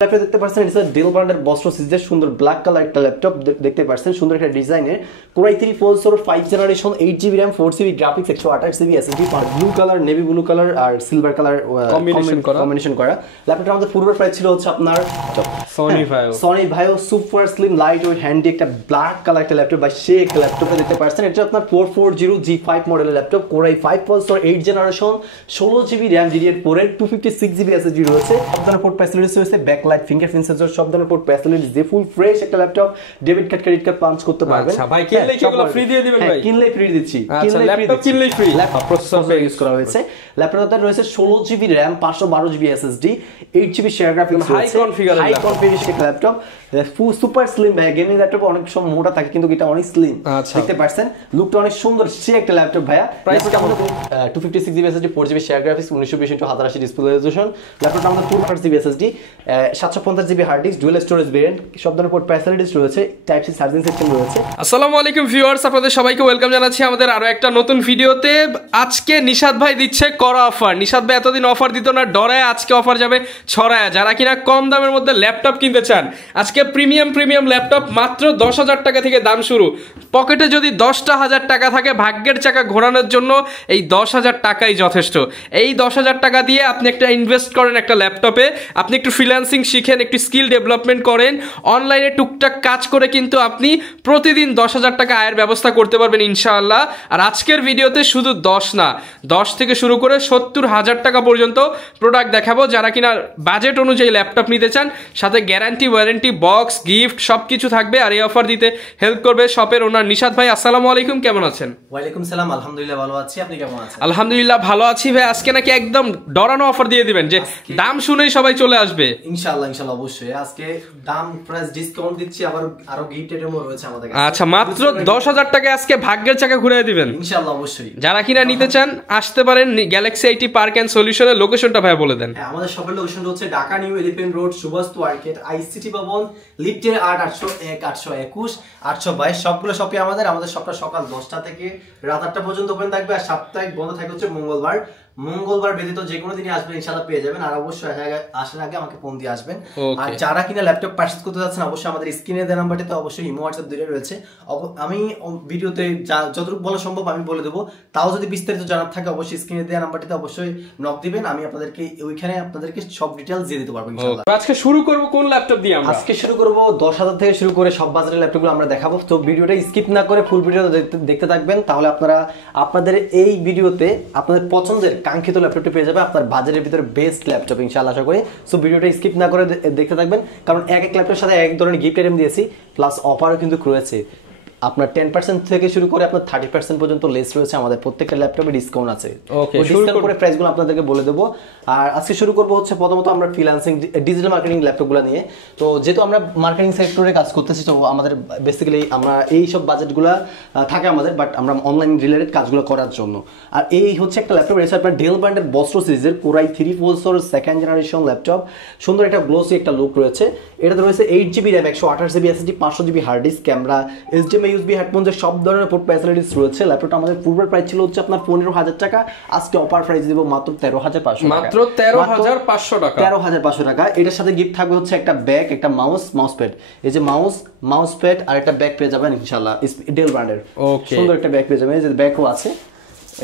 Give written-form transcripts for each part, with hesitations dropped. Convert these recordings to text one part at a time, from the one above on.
Laptop দেখতে পাচ্ছেন এটা ডেল ব্র্যান্ডের বস্ট্রো সিরিজের সুন্দর ব্ল্যাক কালার একটা ল্যাপটপ দেখতে পাচ্ছেন, সুন্দর একটা ডিজাইনের core i 3 4 5 generation 8GB RAM 4GB graphics 128GB SSD আর blue colour, navy blue colour আর সিলভার কালার কম্বিনেশন করা। ল্যাপটপটা আমাদের পূর্বের প্রাইস ছিল হচ্ছে আপনার সনি ভাইও super slim light weight handy একটা ব্ল্যাক কালার একটা ল্যাপটপ বা সে একটা ল্যাপটপটা দেখতে পাচ্ছেন। এটা আপনার 440G5 মডেলের laptop, core i 5 processor 8 generation 16GB RAM DDR4 এর 256GB SSD রয়েছে। আপনার পোর্ট ফ্যাসিলিটিস রয়েছে ব্যাকলাইট, ফিঙ্গারপ্রিন্ট সেন্সর, সব ধরনের পোর্ট ফ্যাসিলিটিস দিয়ে ফুল ফ্রেশ একটা laptop. Debit card, credit card punch করতে পারবেন। আচ্ছা ভাই, কিনলে কি এগুলো ফ্রি দিয়ে দিবেন ভাই? কিনলেই ফ্রি দিচ্ছি। আচ্ছা, ল্যাপটপ কিনলেই ফ্রি। ল্যাপটপ প্রসেসর ইউজ করা হয়েছে। ল্যাপটপটাতে রয়েছে 16GB RAM 512GB SSD 8GB share graphics, high configuration laptop, full super slim. ভাই গেমিং ল্যাপটপ অনেক সময় মোটা থাকে কিন্তু এটা অনেক স্লিম দেখতে পাচ্ছেন, লুকটা অনেক সুন্দর। সে একটা ল্যাপটপ ভাইয়া। প্রাইস কেমন? 256GB SSD 4GB share graphics 1920x1080 display resolution. ল্যাপটপটা আমাদের 4GB SSD 750GB hard disk, dual storage variant, সব ধরনের পোর্ট ফ্যাসিলিটিস রয়েছে, টাইপ সি চার্জিং সিস্টেম রয়েছে। আসসালামু আলাইকুম ভিউয়ার্স, আপনাদের সবাইকে ওয়েলকাম জানাচ্ছি আমাদের আরো একটা নতুন ভিডিওতে। আজকে নিশাদ ভাই দিচ্ছে কড়া অফার। নিশাদ ভাই এতদিন অফার দিত না ডরায়, আজকে অফার যাবে ছড়ায়। যারা কিনা কম দামের মধ্যে ল্যাপটপ কিনতে চান, আজকে প্রিমিয়াম ল্যাপটপ মাত্র 10,000 টাকা থেকে দাম শুরু। পকেটে যদি 10,000 টাকা থাকে, ভাগ্যের চাকা ঘোরানোর জন্য এই 10,000 টাকাই যথেষ্ট। এই 10,000 টাকা দিয়ে আপনি একটা ইনভেস্ট করেন একটা ল্যাপটপে, আপনি একটু ফ্রিল্যান্সিং শিখেন, একটু স্কিল ডেভেলপমেন্ট করেন, অনলাইনে টুকটাক কাজ করে কিন্তু আপনি প্রতিদিন 10,000 টাকা আয়ের ব্যবস্থা করতে পারবেন ইনশাআল্লাহ। আর আজকের ভিডিওতে শুধু 10 না, 10 থেকে শুরু করে 70,000 টাকা পর্যন্ত প্রোডাক্ট দেখাবো। যারা কিনা বাজেট অনুযায়ী ল্যাপটপ নিতে চান, সাথে গ্যারান্টি, ওয়ারেন্টি, বক্স, গিফট সব কিছু থাকবে। আর এই অফার দিতে হেল্প করবে শপের ওনার নিশাদ ভাই। আসসালামু আলাইকুম, কেমন আছেন? ওয়ালাইকুম সালাম, আলহামদুলিল্লাহ ভালো আছি। আপনি কেমন আছেন? আলহামদুলিল্লাহ ভালো আছি ভাই। আজকে নাকি একদম ডরানো অফার দিয়ে দিবেন যে দাম শুনেই সবাই চলে আসবে। ইনশাআল্লাহ অবশ্যই। আজকে দাম প্রাইস ডিসকাউন্ট দিচ্ছি, আরো গিফট আইটেমও রয়েছে আমাদের কাছে। আচ্ছা, মাত্র 10,000 টাকায় আজকে ভাগ্যের চাকা ঘুরিয়ে দিবেন ইনশাআল্লাহ অবশ্যই। যারা কিনা নিতে চান আসতে পারেন গ্যালাক্সি আইটি পার্ক এন্ড সলিউশনের লোকেশনটা ভাই বলে দেন। হ্যাঁ, আমাদের শপের লোকেশনটা হচ্ছে Dhaka new elephant road, Subastu arcade, ICT Bhaban, লিফটের 801 821 822। সবগুলো শপই আমাদের শপটা সকাল 10টা থেকে রাত 8টা পর্যন্ত ওপেন থাকবে। আর সাপ্তাহিক বন্ধ থাকে হচ্ছে মঙ্গলবার ব্যতীত যে কোনো দিনই আসবেন ইনশাআল্লাহ পেয়ে যাবেন। আর অবশ্যই আসার আগে আমাকে ফোন দিয়ে আসবেন। আর যারা কিনা ল্যাপটপ পারচেজ করতে যাচ্ছেন, অবশ্যই আমাদের স্ক্রিনে দেওয়া নাম্বারটিতে অবশ্যই ইমো হোয়াটসঅ্যাপ দুটোই রয়েছে। আমি ভিডিওতে যতটুকু বলা সম্ভব আমি বলে দেবো। তাও যদি বিস্তারিত জানার থাকে অবশ্যই স্ক্রিনে দেওয়া নাম্বারটিতে অবশ্যই নক দিবেন। আমি আপনাদেরকে সব ডিটেইলস দিয়ে দিতে পারবো ইনশাআল্লাহ। আজকে শুরু করব কোন ল্যাপটপ দিয়ে? আজকে শুরু করব 10,000 থেকে শুরু করে সব বাজারের ল্যাপটপগুলো আমরা দেখাবো। তো ভিডিওটা স্কিপ না করে ফুল ভিডিওটা দেখতে থাকবেন, তাহলে আপনাদের এই ভিডিওতে আপনাদের পছন্দের কাঙ্ক্ষিত ল্যাপটপটি পেয়ে যাবে আপনার বাজারের ভিতরে বেস্ট ল্যাপটপ ইনশাআল্লাহ আশা করি। সো ভিডিওটা স্কিপ না করে দেখতে থাকবেন, কারণ এক ল্যাপটপের সাথে এক ধরনের গিফট আইটেম দিয়েছি, প্লাস অফারও কিন্তু রয়েছে। আপনার 10% থেকে শুরু করে আপনার 30% পর্যন্ত লেস রয়েছে। আমাদের প্রত্যেকটা ল্যাপটপে ডিসকাউন্ট আছে। ওকে, ডিসকাউন্ট করে প্রাইসগুলো আপনাদেরকে বলে দেবো। আর আজকে শুরু করব হচ্ছে প্রথমত আমরা ফ্রিল্যান্সিং ডিজিটাল মার্কেটিং ল্যাপটপগুলো নিয়ে। তো যেহেতু আমরা মার্কেটিং সেক্টরে কাজ করতেছি, তো আমাদের বেসিক্যালি আমরা এই সব বাজেটগুলো থাকে আমাদের, বাট আমরা অনলাইন রিলেটেড কাজগুলো করার জন্য। আর এই হচ্ছে একটা ল্যাপটপ রয়েছে আপনার ডেল ব্র্যান্ডের বস্ট্রো সিরিজের core i 3 processor 2nd generation laptop, সুন্দর একটা গ্লোসি একটা লুক রয়েছে। এটাতে রয়েছে 8GB RAM 128GB SSD 500GB hard disk, camera, HDMI USB headphone, সব ধরনের পোর্ট ফ্যাসিলিটিস রয়েছে। ল্যাপটপটা আমাদের পূর্বের প্রাইস ছিল হচ্ছে আপনার 15,000 টাকা, আজকে অফার প্রাইস দিব মাত্র 13,500 টাকা। মাত্র 13,500 টাকা। 13,500 টাকা। এটার সাথে গিফট থাকবে হচ্ছে একটা ব্যাগ, একটা মাউস প্যাড। এই যে মাউস প্যাড আর একটা ব্যাগ পেয়ে যাবেন ইনশাআল্লাহ ডেল ব্র্যান্ডের। ওকে, সুন্দর একটা ব্যাগ পেয়ে যাবেন। এই যে ব্যাগও আছে,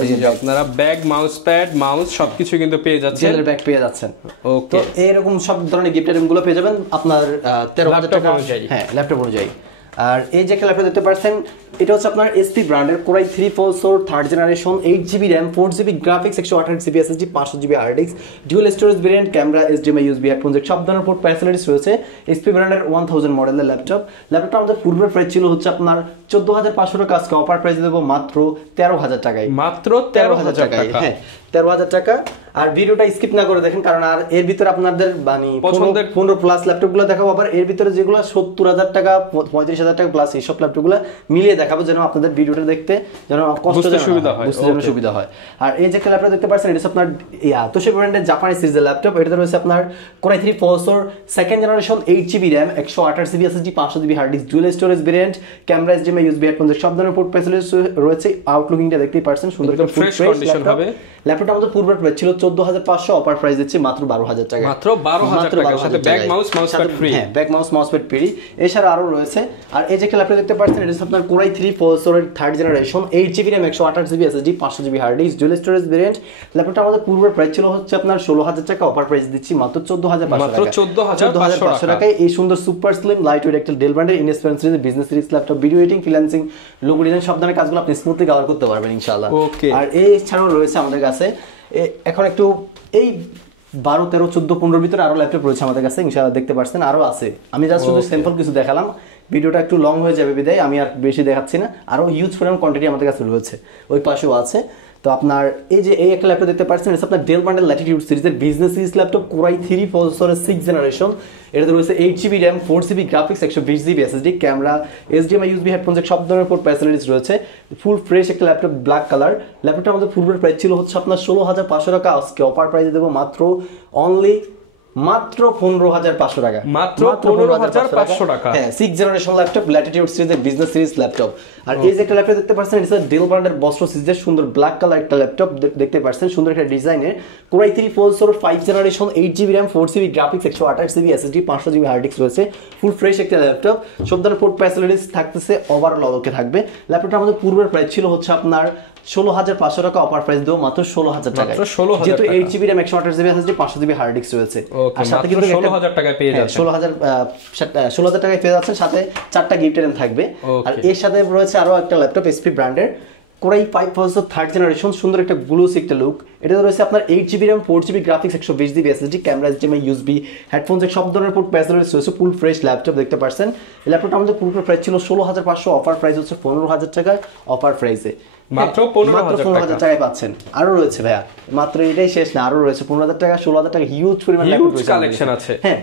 এই যে আপনারা ব্যাগ, মাউস প্যাড, মাউস সবকিছু কিন্তু পেয়ে যাচ্ছেন, জেলের ব্যাগ পেয়ে যাচ্ছেন। ওকে, তো এরকম সব ধরনের গিফট আইটেমগুলো পেয়ে যাবেন আপনার 13,000 টাকা অনুযায়ী। হ্যাঁ, ল্যাপটপ অনুযায়ী। আর এই যে একটা ল্যাপটপ দেখতে পাচ্ছেন, এটা হচ্ছে আপনার এসপি ব্র্যান্ডের core i 3 processor 3rd generation 8GB RAM 4GB graphics 128GB SSD 500GB hard disk, dual storage variant, camera, HDMI USB headphone, সব ধরনের পোর্ট ফ্যাসিলিটিস রয়েছে। এসপি ব্র্যান্ডের 1000 মডেলের ল্যাপটপটা আমাদের পূর্বের প্রাইস ছিল হচ্ছে আপনার 14,500 টাকা, আজকে অফার প্রাইস দেবো মাত্র 13,000 টাকায়। মাত্র 13,000 টাকায়। হ্যাঁ, 13,000 টাকা। আর ভিডিওটা স্কিপ না করে দেখেন, কারণ আর এর ভিতরে আপনাদের মানে 15 প্লাস ল্যাপটপগুলো দেখাবো। আবার এর ভিতরে যেগুলো 70,000 টাকা 35,000 টাকা প্লাস এইসব ল্যাপটপগুলো মিলিয়ে দেখাবো, যেন আপনাদের ভিডিওটা দেখতে যেন কষ্ট সুবিধা হয়। আর এই যে একটা ল্যাপটপ দেখতে পাচ্ছেন, এটা হচ্ছে আপনার তোশি ব্র্যান্ডের জাপানি সিরিজের ল্যাপটপ। এটাতে রয়েছে আপনার core i 3 processor 2nd generation 8GB RAM 128GB SSD 500GB hard disk, dual storage variant, camera, HDMI USB headphone, সব ধরনের পোর্ট ফ্যাসিলিটিস রয়েছে। আউটলুকিংটা দেখতেই পাচ্ছেন, সুন্দর একটা ফুল ফ্রেশ কন্ডিশন হবে। ল্যাপটপ ল্যাপটপটা আমাদের পূর্বের প্রাইস ছিল 14,500, অফার প্রাইস দিচ্ছি মাত্র 12,000 টাকা, মাত্র 12,000 টাকা, সাথে ব্যাক মাউস প্যাড ফ্রি। হ্যাঁ, ব্যাক মাউস প্যাড ফ্রি। এছাড়া আরো রয়েছে। আর এই যে একটা ল্যাপটপ দেখতে পাচ্ছেন, এটা হচ্ছে আপনার Core i3 প্রসেসরের 3rd generation, 8GB RAM 128GB SSD 500GB hard disk dual storage variant. ল্যাপটপটা আমাদের পূর্বের প্রাইস ছিল হচ্ছে আপনার 16,000 টাকা, অফার প্রাইস দিচ্ছি মাত্র 14,500 টাকা, 14,500 টাকায় এই সুন্দর সুপার স্লিম লাইট ওয়েট একটা ডেল ব্র্যান্ডের inspiration series business series laptop, video editing, freelancing, logo design সব ধরনের কাজগুলো আপনি স্মুথলি কভার করতে পারবেন ইনশাআল্লাহ। আর এই ছাড়াও রয়েছে আমাদের কাছে এখন একটু এই 12, 13, 14, 15 ভিতরে আরো ল্যাপটপ রয়েছে আমাদের কাছে ইনশাআল্লাহ, দেখতে পাচ্ছেন আরো আছে। আমি জাস্ট শুধু স্যাম্পল কিছু দেখালাম, ভিডিওটা একটু লং হয়ে যাবে বিদায় আমি আর বেশি দেখাচ্ছি না। আরো হিউজ পরিমাণ কোয়ান্টিটি আমাদের কাছে রয়েছে, ওই পাশেও আছে। তো আপনার এই যে এই একটা ল্যাপটপ দেখতে পাচ্ছেন, এটা আপনার ডেল ব্র্যান্ডের ল্যাটিটিউড সিরিজের business series laptop, Core i3 প্রসেসরের 6th জেনারেশন। এটাতে রয়েছে 8GB RAM, 4GB graphics, 120GB SSD, camera, HDMI, USB headphone Jack সব ধরনের পোর্ট ফ্যাসিলিটিস রয়েছে। ফুল ফ্রেশ একটা ল্যাপটপ, ব্ল্যাক কালার। ল্যাপটপটা আমাদের পূর্বের প্রাইস ছিল হচ্ছে আপনার 16,500 টাকা, আজকে অফার প্রাইসে দেবো মাত্র 15,500 টাকা, মাত্র 15,500 টাকা। হ্যাঁ, 6th জেনারেশন ল্যাপটপ, ল্যাটিটিউড সিরিজের বিজনেস সিরিজ ল্যাপটপ। আর এই যে একটা ল্যাপটপ দেখতে পাচ্ছেন, এটা ডেল ব্র্যান্ডের বস্ত্র সিরিজের সুন্দর ব্ল্যাক কালার একটা ল্যাপটপ দেখতে পাচ্ছেন, সুন্দর একটা ডিজাইনের। Core i3 processor 5th generation, 8GB RAM, 4GB graphics, 128GB SSD, 500GB hard disk রয়েছে। ফুল ফ্রেশ একটা ল্যাপটপ, সব ধরনের পোর্ট ফ্যাসিলিটিস থাকতেছে, ওভারঅল ওকে থাকবে। ল্যাপটপটা আমাদের পূর্বের প্রাইস ছিল হচ্ছে আপনার 16,500 টাকা, অফার প্রাইস দেবো মাত্র 16,000 টাকা, যেহেতু 8GB RAM, 128GB SSD, 500GB hard disk রয়েছে। আর সাথে কিন্তু 16,000 টাকায় পেয়ে যাচ্ছেন, 16,000 টাকায় পেয়ে যাচ্ছেন, সাথে 4টা গিফট আইটেম থাকবে। আর এর সাথে রয়েছে আরো একটা ল্যাপটপ HP ব্র্যান্ডের Core i5 processor 3rd generation, সুন্দর একটা গ্লোসি একটা লুক। এটা রয়েছে আপনার 8GB RAM, 4GB graphics, 120GB SSD, camera, HDMI, USB headphone Jack সব ধরনের পোর্ট ফ্যাসিলিটিস রয়েছে। ফুল ফ্রেশ ল্যাপটপ দেখতে পাচ্ছেন। এই ল্যাপটপটা আমাদের পূর্বের প্রাইস ছিল 16,500, অফার প্রাইস হচ্ছে 15,000 টাকা, অফার প্রাইসে মাত্র 15,000 টাকায় পাচ্ছেন। আরো রয়েছে ভাইয়া, মাত্র এটাই শেষ না, আরো রয়েছে 15,000 টাকা, 16,000 টাকা, হিউজ পরিমাণ ল্যাপটপ কালেকশন আছে। হ্যাঁ,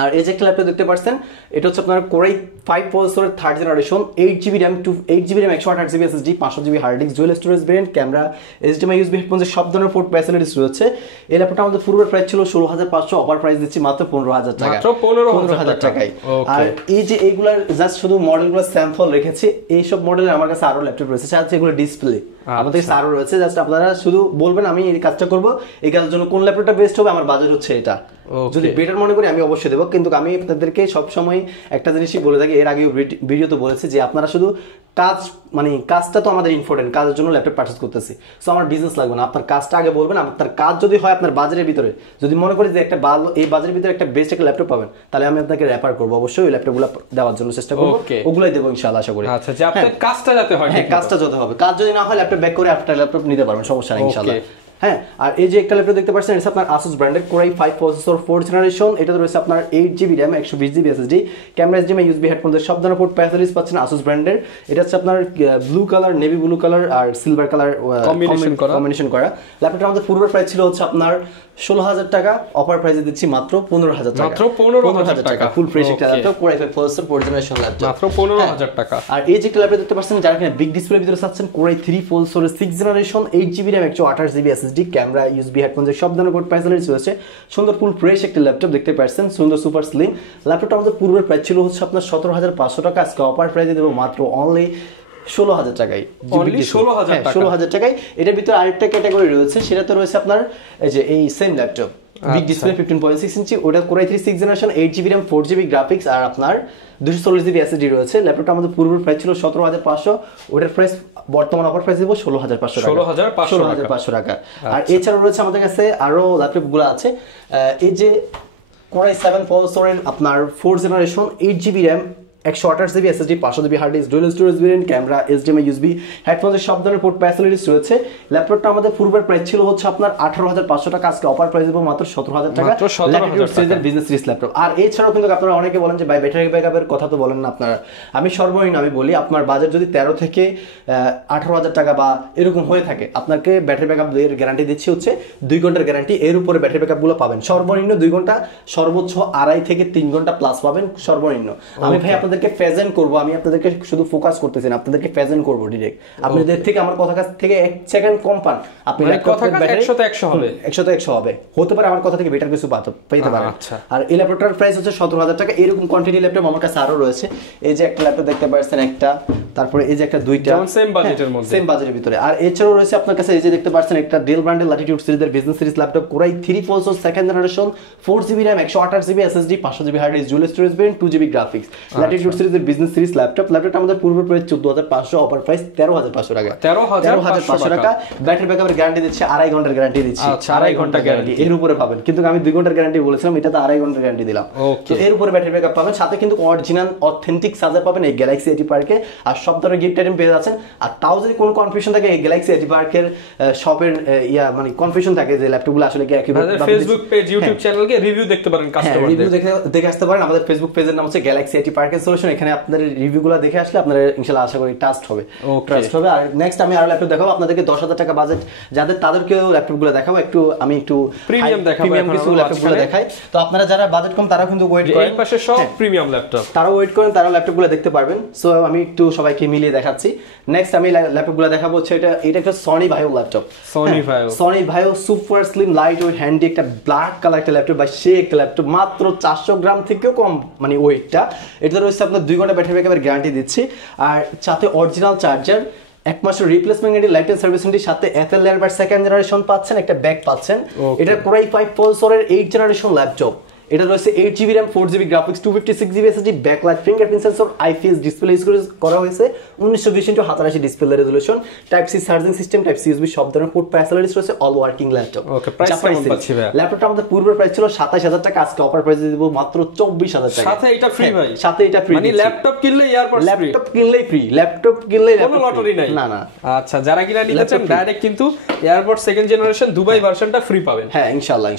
আর এই যে একটা ল্যাপটপ দেখতে পাচ্ছেন, এটা হচ্ছে আপনার Core i5 প্রসেসরের 3rd generation, 8GB RAM, 128GB SSD, 500GB hard disk, dual storage variant, camera, HDMI, USB headphone সব ধরনের পোর্ট ফ্যাসিলিটিস রয়েছে। এই ল্যাপটপটা আমাদের পূর্বের প্রাইস ছিল 16,500, অফার প্রাইস দিচ্ছি মাত্র 15,000 টাকা, মাত্র 15,000 টাকায়। আর এই যে এইগুলার জাস্ট শুধু মডেলগুলো স্যাম্পল রেখেছি, এই সব মডেলের আমার কাছে আরো ল্যাপটপ রয়েছে, সাথে এগুলো ডিসপ্লে আমাদের কাছে আরো রয়েছে। জাস্ট আপনারা শুধু বলবেন আমি এই কাজটা করব, এই কাজের জন্য কোন ল্যাপটপটা বেস্ট হবে, আমার বাজেট হচ্ছে এটা, যদি বেটার মনে করি আমি অবশ্যই দেবো। কিন্তু আমি আপনাদেরকে সবসময় একটা জিনিসই বলে থাকি, এর আগেও ভিডিওতে বলেছি যে আপনারা শুধু কাজ মানে কাজটা তো আমাদের ইম্পর্টেন্ট, কাজের জন্য ল্যাপটপ পারচেজ করতেছি, সো আমার বিজনেস লাগবে না, আপনার কাজটা আগে বলবেন। আপনার কাজ যদি হয় আপনার বাজারের ভিতরে, যদি মনে করি যে একটা ভালো এই বাজারের ভিতরে একটা বেস্ট একটা ল্যাপটপ পাবেন, তাহলে আমি আপনাকে রেফার করবো, অবশ্যই ওই ল্যাপটপগুলো দেওয়ার জন্য চেষ্টা করবো, ওগুলাই দেবো ইনশাআল্লাহ, আশা করি। আচ্ছা, যে আপনার কাজটা যাতে হয়, হ্যাঁ, কাজটা যাতে হবে, কাজ যদি না হয় ল্যাপটপ ব্যাক করে আপনার ল্যাপটপ নিতে পারবেন, সমস্যা নেই ইনশাআল্লাহ। হ্যাঁ, আর এই যে একটা ল্যাপটপ দেখতে পাচ্ছেন, এটা আপনার Asus ব্র্যান্ডের Core i5 processor 4th generation, এটা রয়েছে আপনার 8GB RAM, 120GB SSD, camera, HDMI, USB headphone সব ধরনের পোর্ট ফ্যাসিলিটিস পাচ্ছেন Asus ব্র্যান্ডের। এটা হচ্ছে আপনার blue colour, navy blue colour আর সিলভার কালার কম্বিনেশন করা। ল্যাপটপটা আমাদের পূর্বের প্রাইস ছিল হচ্ছে আপনার 16,000 টাকা, অফার প্রাইসে দিচ্ছি মাত্র 15,000 টাকা, মাত্র 15,000 টাকা, ফুল ফ্রেশ একটা laptop Core i5 processor 4th generation laptop, মাত্র 15,000 টাকা। আর এই যে একটা ল্যাপটপ দেখতে পাচ্ছেন, যারা কিনা বিগ ডিসপ্লের ভিতরে চাচ্ছেন, Core i3 প্রসেসরের 6th generation, 8GB RAM, 128GB SSD, camera, USB headphone সব ধরনের পোর্ট ফ্যাসিলিটিস রয়েছে। সুন্দর ফুল ফ্রেশ একটা ল্যাপটপ দেখতে পাচ্ছেন, সুন্দর সুপার স্লিম। ল্যাপটপটা আমাদের পূর্বের প্রাইস ছিল হচ্ছে আপনার 17,500 টাকা, আজকে অফার প্রাইসে দেবো মাত্র অনলি 16,000 টাকায়, 16,000 টাকায়। এটার ভিতরে আরেকটা ক্যাটাগরি রয়েছে, সেটাতে রয়েছে আপনার এই যে এই same laptop big display 15.6 inch, ওটা Core i3 6th generation, 8GB RAM, 4GB graphics আর আপনার 240GB SSD রয়েছে। ল্যাপটপটা আমাদের পূর্বের প্রাইস ছিল 17,500, ওটার প্রাইস বর্তমান অফার প্রাইস দেবো 16,500 টাকা, 16,500 টাকা। আর এছাড়াও রয়েছে আমাদের কাছে আরো ল্যাপটপগুলো আছে, এই যে Core i7 প্রসেসরের আপনার 4th generation, 8GB RAM, 128GB SSD, 500GB hard disk, dual storage variant, camera, HDMI, USB headphone সব ধরনের পোর্ট ফ্যাসিলিটিস রয়েছে। ল্যাপটপটা আমাদের পূর্বের প্রাইস ছিল হচ্ছে আপনার 18,500 টাকা, আজকে অফার প্রাইস দেবো মাত্র 17,000 টাকা, ল্যাটিটিউড সিরিজের বিজনেস সিরিজ ল্যাপটপ। আর এছাড়াও কিন্তু আপনারা অনেকে বলেন যে ভাই ব্যাটারি ব্যাকআপের কথা তো বলেন না আপনারা, আমি সর্বনিম্ন আমি বলি আপনার বাজেট যদি 13 থেকে 18,000 টাকা বা এরকম হয়ে থাকে, আপনাকে ব্যাটারি ব্যাকআপ এর গ্যারান্টি দিচ্ছি হচ্ছে 2 ঘন্টার গ্যারান্টি, এর উপরে ব্যাটারি ব্যাকআপগুলো পাবেন সর্বনিম্ন 2 ঘন্টা, সর্বোচ্চ 2.5 থেকে 3 ঘন্টা প্লাস পাবেন সর্বনিম্ন। আমি ভাই আপনাদেরকে প্রেজেন্ট করব, আমি আপনাদেরকে শুধু ফোকাস করতেছি না, আপনাদেরকে প্রেজেন্ট করব ডিরেক্ট। আপনাদের থেকে আমার কথা কাছ থেকে 1 সেকেন্ড কম পান, আপনি কথা কাছে 100 হবে, 100 হবে, হতে পারে আমার কথা থেকে বেটার কিছু পেতে পারেন। আর এই ল্যাপটপটার প্রাইস হচ্ছে 17,000 টাকা। এরকম কোয়ান্টিটি ল্যাপটপ আমার কাছে আরো রয়েছে। এই যে একটা ল্যাপটপ দেখতে পাচ্ছেন, একটা তারপরে এই যে একটা দুইটা সেম বাজেটের মধ্যে, সেম বাজেটের ভিতরে। আর এছাড়াও রয়েছে আপনার কাছে এই যে দেখতে পাচ্ছেন একটা ডেল ব্র্যান্ডের ল্যাটিটিউড সিরিজের business series laptop core i 3 processor second generation 4GB RAM 128GB SSD 500GB hard disk dual storage variant 2GB graphics Latitude সিরিজের বিজনেস সিরিজ ল্যাপটপটা আমাদের পূর্ব প্রাইস 14500, অফার প্রাইস 13500 টাকা। 13500 টাকা। ব্যাটারি ব্যাকআপের গ্যারান্টি দিচ্ছে 2.5 ঘন্টার গ্যারান্টি দিচ্ছি। 2.5 ঘন্টা গ্যারান্টি এর উপরে পাবেন, কিন্তু আমি 2 ঘন্টার গ্যারান্টি বলেছিলাম, এটা তো 2.5 ঘন্টার গ্যারান্টি দিলাম। তো এর উপরে ব্যাটারি ব্যাকআপ পাবেন, সাথে কিন্তু অরিজিনাল অথেন্টিক চার্জার পাবেন এই গ্যালাক্সি এটি পার্কে। আর সব ধরনের গিফট আইটেম পেয়ে যাচ্ছেন। আর তাও যদি কোনো কনফিউশন থাকে এই গ্যালাক্সি এটি পার্কের শপের মানে কনফিউশন থাকে যে ল্যাপটপগুলো আসলে কি একইভাবে ফেসবুক পেজ ইউটিউব চ্যানেলকে রিভিউ দেখতে পারেন, কাস্টমারদের রিভিউ দেখে আসতে পারেন। আমাদের ফেসবুক পেজের নাম হচ্ছে গ্যালাক্সি এটি পার্কের সলিউশন। এখানে আপনাদের রিভিউগুলো দেখে আসলে আপনারা ইনশাআল্লাহ আশা করি ট্রাস্ট হবে। আর নেক্সট আমি আরো ল্যাপটপ দেখাবো আপনাদেরকে 10,000 টাকা বাজেট যাদের, তাদেরকেও ল্যাপটপগুলো দেখাবো। আমি একটু প্রিমিয়াম দেখাবো, প্রিমিয়াম কিছু ল্যাপটপগুলো দেখাই। তো আপনারা যারা বাজেট কম তারা কিন্তু ওয়েট করেন, এই পাশে সব প্রিমিয়াম ল্যাপটপ, তারা ওয়েট করেন, তারা ল্যাপটপগুলো দেখতে পারবেন। সো আমি একটু সবাইকে মিলিয়ে দেখাচ্ছি। নেক্সট আমি ল্যাপটপগুলো দেখাবো হচ্ছে এটা একটা সনি ভাইও ল্যাপটপ, সনি ভাইও super slim light weight handy একটা ব্ল্যাক কালার একটা ল্যাপটপ, বা সে একটা ল্যাপটপ মাত্র 400 গ্রাম থেকেও কম মানে ওয়েটটা। এটা রয়েছে আপনার 2 ঘন্টা ব্যাটারি ব্যাকআপের গ্যারান্টি দিচ্ছি। আর সাথে অরিজিনাল চার্জার, 1 মাসের replacement guarantee, life time service warranty, সাথে অ্যাপল এয়ারবাড সেকেন্ড জেনারেশন পাচ্ছেন, একটা ব্যাগ পাচ্ছেন। এটা কোরাই 5 প্রসেসরের 8 জেনারেশন ল্যাপটপ। এটা রয়েছে 8GB RAM 4GB graphics 256GB SSD backlight fingerprint sensor IPS display use করা হয়েছে 1920x1080 display resolution, type C charging system, type C USB সব ধরনের পোর্ট ফ্যাসিলিটিস রয়েছে, all working laptop. Okay, price কেমন পাচ্ছি ভাই? ল্যাপটপটা আমাদের পূর্বের প্রাইস ছিল 27000 টাকা, আজকে অফার প্রাইস দিব মাত্র 24000 টাকা। সাথে এটা ফ্রি ভাই, সাথে এটা ফ্রি, মানে ল্যাপটপ কিনলে এয়ারপডস ফ্রি, ল্যাপটপ কিনলেই ফ্রি, ল্যাপটপ কিনলেই কোনো লটারি নাই। না। আচ্ছা, যারা কিনা নিতেছেন ডাইরেক্ট কিন্তু এয়ারপডস সেকেন্ড জেনারেশন দুবাই ভার্সনটা ফ্রি পাবেন। হ্যাঁ, ইনশাআল্লাহ।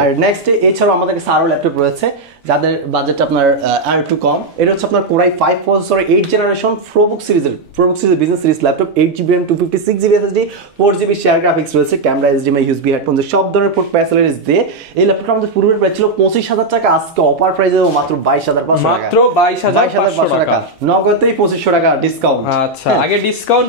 আর নেক্সট এছাড়াও আমাদের কাছে আরো ল্যাপটপ রয়েছে যাদের বাজেট আপনার আর একটু কম। এটা হচ্ছে আপনার কোরাই 5 প্রসেসরের 8 জেনারেশন প্রোবুক সিরিজের business series laptop 8GB RAM 256GB SSD 4GB share graphics রয়েছে, ক্যামেরা HDMI USB হেডফোন সব ধরনের পোর্ট ফ্যাসিলিটিস দিয়ে এই ল্যাপটপটা আমাদের পূর্বের প্রাইস ছিল 25000 টাকা, আজকে অফার প্রাইসে মাত্র 22500 টাকা, মাত্র 22500 টাকা, নগদেই 2500 টাকা ডিসকাউন্ট। আচ্ছা, আগে ডিসকাউন্ট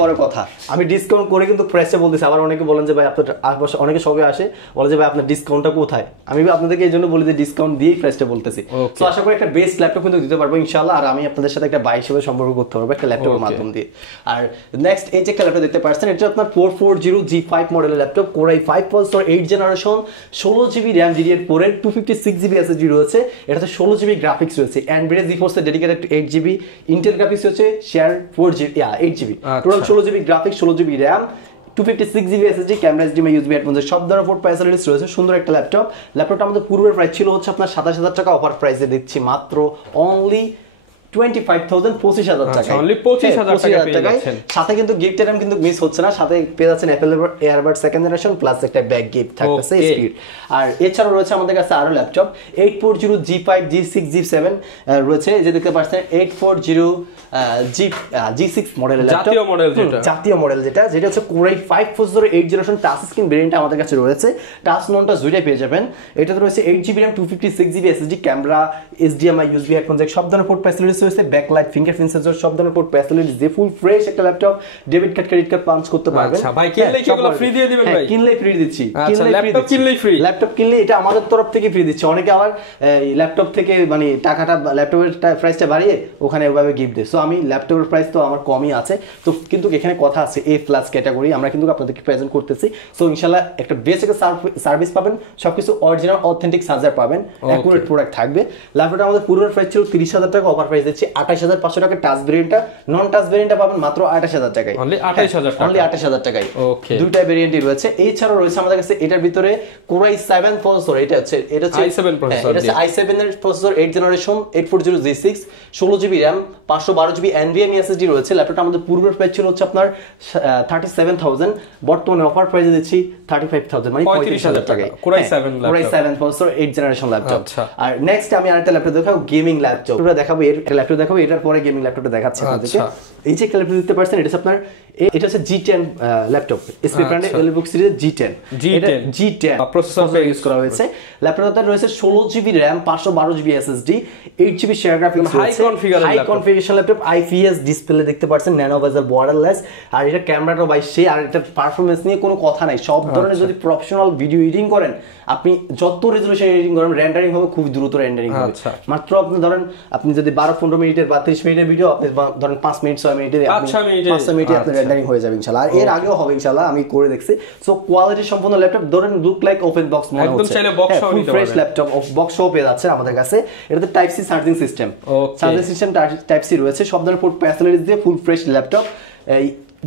পরে কথা, আমি ডিসকাউন্ট করে কিন্তু প্রাইসে বলতেছি। আবার অনেকে বলেন যে ভাই আপনার আশেপাশে অনেকে সবে আসে বলে যে ভাই আপনার ডিসকাউন্টটা কোথায়, আমি আপনাদেরকে এই জন্য বলি যে ডিসকাউন্ট দিয়ে প্রাইসটা বলতেছি। তো আশা করি একটা বেস্ট ল্যাপটপ কিন্তু দিতে পারবো ইনশাআল্লাহ। আর আমি আপনাদের সাথে একটা বাই হিসেবে সম্পর্ক করতে পারবো একটা ল্যাপটপের মাধ্যম দিয়ে। আর নেক্সট এই যে একটা ল্যাপটপ দেখতে পাচ্ছেন, এটা আপনার 440G5 মডেলের laptop, core i 5 processor 8 generation 16GB RAM DDR4 এর 256GB SSD রয়েছে, এটাতে 16GB গ্রাফিক্স রয়েছে, NVIDIA GeForce dedicated 8GB, Intel graphics হচ্ছে share 8GB, total 16GB graphics 16GB RAM 256GB SSD, camera HDMI USB headphone সব ধরনের port facilities রয়েছে, সুন্দর একটা ল্যাপটপটা আমাদের পূর্বের প্রাইস ছিল হচ্ছে আপনার 27000 টাকা, অফার প্রাইসে দিচ্ছি মাত্র অনলি 25000 টাকা, অনলি 25000 টাকা। সাথে কিন্তু গিফট আইটেম কিন্তু মিস হচ্ছে না, সাথে পেয়ে যাচ্ছেন Apple airbud second generation plus একটা ব্যাগ গিফট থাকতেছে স্পিড। আর এছাড়াও রয়েছে আমাদের কাছে আরো ল্যাপটপ 840G5 G6 G7 রয়েছে, যে দেখতে পাচ্ছেন 840 G6 মডেলের ল্যাপটপ, জাতীয় মডেল যেটা হচ্ছে কোরাই 5 প্রসেসরের 8 জেনারেশন টাচ স্ক্রিন ভেরিয়েন্ট আমাদের কাছে রয়েছে, টাচ ননটা দুইটাই পেয়ে যাবেন। এটাতে রয়েছে 8GB RAM 256GB SSD, camera HDMI USB headphone সব ধরনের পোর্ট ফ্যাসিলিটিস রয়েছে, ব্যাকলাইট ফিঙ্গারপ্রিন্ট সেন্সর সব ধরনের পোর্ট ফ্যাসিলিটিস দিয়ে ফুল ফ্রেশ একটা laptop, debit card credit card punch করতে পারবেন। আচ্ছা ভাই, কিনলে কি এগুলো ফ্রি দিয়ে দিবেন ভাই? কিনলে ফ্রি দিচ্ছি, ল্যাপটপ কিনলে এটা আমাদের তরফ থেকে ফ্রি দিচ্ছি। অনেকে আবার ল্যাপটপ থেকে মানে টাকাটা ল্যাপটপের প্রাইসটা বাড়িয়ে ওখানে ওভাবে গিফট দেয়। সো আমি ল্যাপটপের প্রাইস তো আমার কমই আছে, তো কিন্তু এখানে কথা আছে A+ ক্যাটাগরি আমরা কিন্তু আপনাদেরকে প্রেজেন্ট করতেছি। সো ইনশাআল্লাহ একটা বেসিক সার্ভিস পাবেন, সবকিছু অরিজিনাল অথেন্টিক চার্জার পাবেন, অ্যাকুরেট প্রোডাক্ট থাকবে। ল্যাপটপটা আমাদের পূর্বের প্রাইস ছিল 30000 টাকা, অফার প্রাইস দিচ্ছি 28500 টাকা। টাচ ভেরিয়েন্টটা, নন টাচ ভেরিয়েন্টটা পাবেন মাত্র 28000 টাকায়, অনলি 28000 টাকায়। ওকে, দুইটা ভেরিয়েন্টই রয়েছে। এছাড়াও রয়েছে আমাদের কাছে এটার ভিতরে কোরাই 7 প্রসেসর, এটা হচ্ছে i7 প্রসেসর, এটা হচ্ছে i7 এর processor 8 generation 840G6 16GB RAM 512GB NVMe SSD রয়েছে। ল্যাপটপটা আমাদের পূর্বের প্রাইস ছিল হচ্ছে আপনার 37000, বর্তমানে অফার প্রাইসে দিচ্ছি 35000, মানে 35000 টাকায় কোরাই 7 প্রসেসর 8 জেনারেশন ল্যাপটপ। আর নেক্সট আমি আরেকটা ল্যাপটপ দেখাবো, গেমিং ল্যাপটপ দেখাবো, ল্যাপটপ দেখাবো, এটার পরে গেমিং ল্যাপটপটা দেখাচ্ছি আপনাদেরকে। এই যে ল্যাপটপ দেখতে পাচ্ছেন, এটা হচ্ছে আপনার এটা হচ্ছে G10 ল্যাপটপ, এসপি ব্র্যান্ডের এলিবুক সিরিজের G10 প্রসেসর ইউজ করা হয়েছে। ল্যাপটপটাতে রয়েছে 16GB RAM 512GB SSD 8GB share graphics রয়েছে, high configuration laptop, IPS display দেখতে পাচ্ছেন, ন্যানো বেজেল বর্ডারলেস। আর এটা ক্যামেরাটা ভাই সেই, আর এটা পারফরম্যান্স নিয়ে কোনো কথা নাই। সব ধরনের যদি প্রফেশনাল ভিডিও এডিটিং করেন, আপনি যত রেজোলিউশন এডিটিং করেন, রেন্ডারিং হবে খুব দ্রুত রেন্ডারিং হবে। মাত্র আপনি ধরেন আপনি যদি 12 15 মিনিটের বা 30 মিনিটের ভিডিও আপনি ধরেন 5 মিনিট 6 মিনিটে 5 মিনিটে আপনার রেন্ডারিং হয়ে যাবে ইনশাআল্লাহ। আর এর আগেও হবে ইনশাআল্লাহ, আমি করে দেখছি। সো কোয়ালিটি সম্পন্ন ল্যাপটপ, ধরেন লুক লাইক ওপেন বক্স মনে হচ্ছে, একদম চাইলে বক্স সহ নিতে পারবেন। ফ্রেশ ল্যাপটপ বক্স সহ পেয়ে যাচ্ছে আমাদের কাছে। এটাতে type C charging system, type C রয়েছে, সব ধরনের পোর্ট ফ্যাসিলিটিস দিয়ে ফুল ফ্রেশ ল্যাপটপ। এই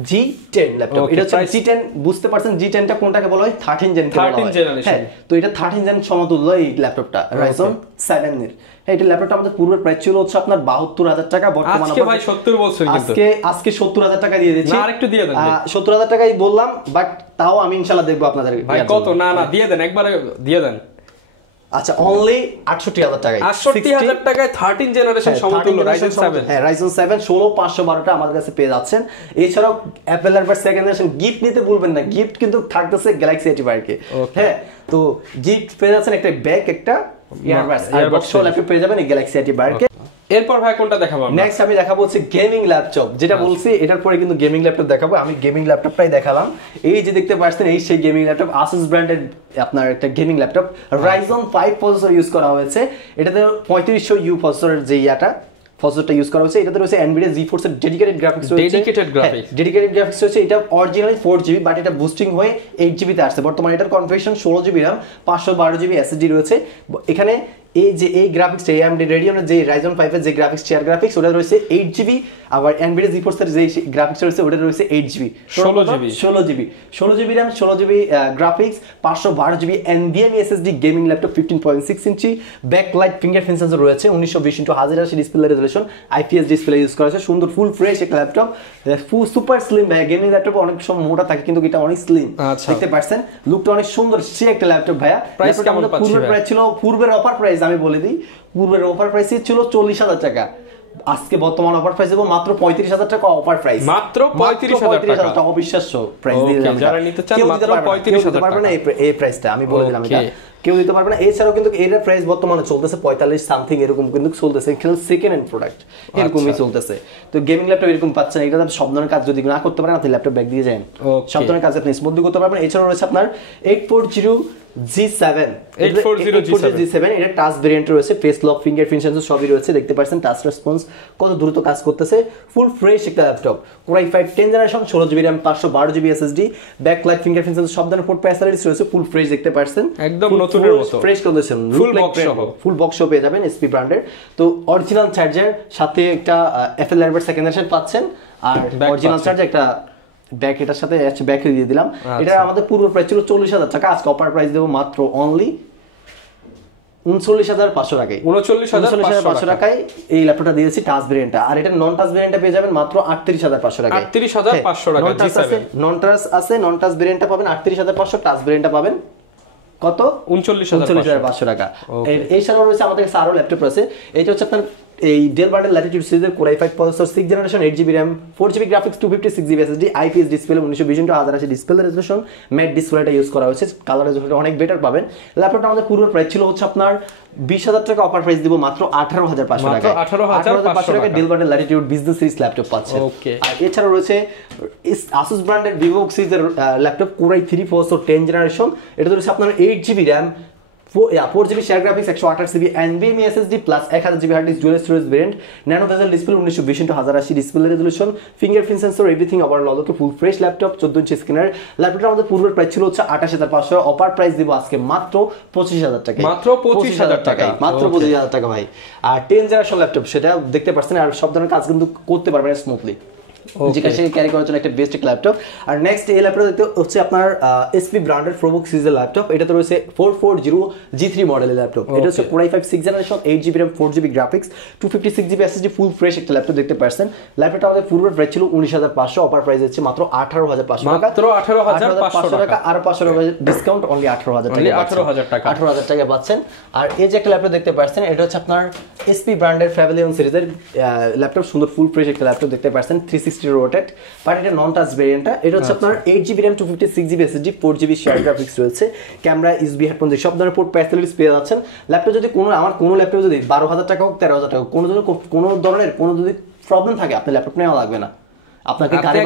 G10 ল্যাপটপ, এটা হচ্ছে G10, বুঝতে পারছেন G10 টা কোনটাকে বলা হয়? 13 জেন কে বলা হয়। হ্যাঁ, তো এটা 13 জেন সমতুল্য এই ল্যাপটপটা Ryzen 7 এর। হ্যাঁ, এটা ল্যাপটপটা আমাদের পূর্বের প্রাইস ছিল হচ্ছে আপনার 72,000 টাকা, বর্তমানে আজকে ভাই 70 বলছেন, কিন্তু আজকে 70,000 টাকা দিয়ে দিচ্ছি। না আরেকটু দিয়ে দেন। 70,000 টাকাই বললাম, বাট তাও আমি ইনশাআল্লাহ দেখব আপনাদের। ভাই কত? না দিয়ে দেন, একবারে দিয়ে দেন। আচ্ছা, অনলি 68,000 টাকায়, 68,000 টাকায় 13 জেনারেশন সমতুল্য Ryzen 7। হ্যাঁ, Ryzen 7 16512টা আমাদের কাছে পেয়ে যাচ্ছেন। এছাড়াও অ্যাপল এর সেকেন্ড জেনারেশন গিফট নিতে ভুলবেন না, গিফট কিন্তু থাকতেছে গ্যালাক্সি 85 কে। হ্যাঁ, তো গিফট পেয়ে যাচ্ছেন একটা ব্যাগ, একটা ইয়ারবাডস, আর বক্স ল্যাপটপ পেয়ে যাবেন এই গ্যালাক্সি 85 কে। এরপর ভাই কোনটা দেখাবো? নেক্সট আমি দেখাবো হচ্ছে গেমিং ল্যাপটপ, যেটা বলছি এটার পরে কিন্তু গেমিং ল্যাপটপ দেখাবো। আমি গেমিং ল্যাপটপটাই দেখালাম, এই যে দেখতে পাচ্ছেন এই সেই গেমিং ল্যাপটপ, Asus ব্র্যান্ডের আপনার একটা gaming laptop. Ryzen 5 processor use করা হয়েছে, এটাতে 3500U প্রসেসরের যে প্রসেসরটা ইউজ করা হয়েছে। এটাতে রয়েছে NVIDIA GeForce এর ডেডিকেটেড গ্রাফিক্স রয়েছে। ডেডিকেটেড গ্রাফিক্স রয়েছে। এটা অরিজিনালি 4GB, বাট এটা বুস্টিং হয়ে 8GB তে আসছে। বর্তমানে এটার configuration 16GB RAM, 512GB SSD রয়েছে। এখানে এই গ্রাফিক্স AMD Radeon-এর যে Ryzen 5 এর যে গ্রাফিক্স চেয়ার গ্রাফিক্স, ওটা রয়েছে 8GB, আবার NVIDIA GeForce এর যে গ্রাফিক্স রয়েছে ওটা রয়েছে 8GB, 16GB RAM, 16GB graphics, 512GB NVMe SSD gaming laptop, 15.6 ইঞ্চি ব্যাকলাইট ফিঙ্গারপ্রিন্ট সেন্সর রয়েছে, 1920x1080 display resolution, IPS display use করা হয়েছে। সুন্দর ফুল ফ্রেশ একটা ল্যাপটপ, সুপার স্লিম। ভাই গেমিং ল্যাপটপ অনেক সময় মোটা থাকে, কিন্তু এটা অনেক স্লিম, দেখতে পাচ্ছেন লুকটা অনেক সুন্দর, সে একটা ল্যাপটপ। ভাইয়া প্রাইসটা কেমন পাচ্ছি? পূর্বের প্রাইস ছিল, পূর্বের অফার প্রাইস আমি বলে দিই, পূর্বের অফার প্রাইস ছিল 40,000 টাকা, আজকে বর্তমান অফার প্রাইস দেবো মাত্র 35,000 টাকা অফার প্রাইস, মাত্র 35,000 টাকা, অবিশ্বাস্য প্রাইস দিয়ে দিলাম। যারা নিতে চান মাত্র 35,000 টাকা এই প্রাইসটা আমি বলে দিলাম, এটা কেউ দিতে পারবে না। এছাড়াও কিন্তু এর প্রাইস বর্তমানে চলতেছে 45 সামথিং এরকম, কিন্তু চলতেছে সেকেন্ড হ্যান্ড প্রোডাক্ট এরকমই চলতেছে। তো গেমিং ল্যাপটপ এরকম পাচ্ছেন, এটা সব ধরনের কাজ যদি না করতে পারেন আপনি ল্যাপটপ ব্যাগ দিয়ে যান, সব ধরনের কাজ আপনি স্মুথলি করতে পারবেন। এছাড়াও রয়েছে আপনার 840G7, এটা টাচ ভেরিয়েন্ট রয়েছে, ফেস লক, ফিঙ্গারপ্রিন্ট সেন্সর সবই রয়েছে, দেখতে পাচ্ছেন টাচ রেসপন্স কত দ্রুত কাজ করতেছে। ফুল ফ্রেশ একটা laptop, Core i5 10 generation, 16GB RAM, 512GB SSD, backlight fingerprint sensor, সব ধরনের পোর্ট ফ্যাসিলিটিস রয়েছে, ফুল ফ্রেশ দেখতে পাচ্ছেন, একদম নতুনের মতো ফ্রেশ কন্ডিশন, ফুল বক্স সহ পেয়ে যাবেন SP ব্র্যান্ডের। তো অরিজিনাল চার্জার, সাথে একটা অ্যাপল এয়ারবাড সেকেন্ড জেনারেশন পাচ্ছেন, আর অরিজিনাল চার্জার একটা ব্যাক, এটার সাথে ব্যাক দিয়ে দিলাম। এটা আমাদের পূর্ব প্রাইস ছিল 40,000 টাকা, আজকে অফার প্রাইস দেবো মাত্র অনলি 39,500 টাকায়। 39,500 টাকায় এই ল্যাপটপটা দিয়েছি টাচ ভেরিয়েন্টটা, আর এটা নন টাচ ভেরিয়েন্টটা পেয়ে যাবেন মাত্র 38,500 টাকায়। 38,500 টাকা নন টাচ আছে, নন টাচ ভেরিয়েন্টটা পাবেন 38,500, টাচ ভেরিয়েন্টটা পাবেন কত? 39,500 টাকা। এছাড়াও রয়েছে আমাদের কাছে আরো ল্যাপটপ আছে, এটা হচ্ছে আপনার এই ডেল বান্ডেল ল্যাটিটিউড সিরিজের Core i5 processor, 6 generation, 8GB RAM, 4GB graphics, 256GB SSD, IPS display, 1920x1080 display resolution, matte ডিসপ্লেটা ইউজ করা হয়েছে, কালার রেজোলিউশন অনেক বেটার পাবেন। ল্যাপটপটা আমাদের পূর্বের প্রাইস ছিল হচ্ছে আপনার 20,000 টাকা, অফার প্রাইস দিব মাত্র 18,500 টাকা। 18,500 টাকা Dell bundle Latitude business series laptop পাচ্ছেন। আর এছাড়াও রয়েছে Asus ব্র্যান্ডের Vivo সিরিজের laptop Core i3 processor 10 generation, এটা রয়েছে আপনার 8GB RAM, 4GB share graphics, 128GB NVMe SSD plus 1000GB hard disk, dual storage variant, nano bezel display, 1920x1080 display resolution, fingerprint sensor, everything overall অলকে full fresh laptop, 14 inch স্ক্রিনের ল্যাপটপটা আমাদের পূর্বের price ছিল হচ্ছে 28,500, অফার প্রাইস দিব আজকে মাত্র 25,000 টাকায়, মাত্র 25,000 টাকা, মাত্র 25,000 টাকা ভাই। আর 10 জেনারেশন ল্যাপটপ, সেটা দেখতে পাচ্ছেন, আর সব ধরনের কাজ কিন্তু করতে পারবেন স্মুথলি, যেটা সে ক্যারি করার জন্য একটা বেস্ট ল্যাপটপ। আর নেক্সট এই ল্যাপটপ হচ্ছে আপনার SP ব্র্যান্ডের প্রোবুক সিরিজের ল্যাপটপ, এটাতে রয়েছে 440G3 মডেলের ল্যাপটপ, এটা হচ্ছে Core i5 6 generation, 8GB RAM, 4GB graphics, 256GB SSD, ফুল ফ্রেশ একটা ল্যাপটপ দেখতে পাচ্ছেন। ল্যাপটপটা আমাদের পূর্বের প্রাইস ছিল 19,500, অফার প্রাইস হচ্ছে মাত্র 18,500 টাকা, মাত্র 18,500 টাকা, আর 500 টাকা ডিসকাউন্ট, অনলি 18,000 টাকা, 18,000 টাকা পাচ্ছেন। আর এই যে একটা ল্যাপটপ দেখতে পাচ্ছেন, এটা হচ্ছে আপনার SP ব্র্যান্ডের প্যাভিলিয়ন সিরিজের ল্যাপটপ, সুন্দর ফুল ফ্রেশ একটা ল্যাপটপ দেখতে পাচ্ছেন, 360 রোটেট, বাট এটা নন টাচ ভেরিয়েন্টটা। এটা হচ্ছে আপনার 8GB RAM, 256GB SSD, 4GB share graphics রয়েছে, ক্যামেরা, USB হেডফোন, সব ধরনের পোর্ট ফ্যাসিলিটিস পেয়ে যাচ্ছেন। ল্যাপটপ যদি আমার কোনো ল্যাপটপ যদি 12,000 টাকা হোক, 13,000 টাকা হোক, কোনো ধরনের কোনো যদি প্রবলেম থাকে, আপনার ল্যাপটপ নেওয়া লাগবে না, আপনাকে গাড়ি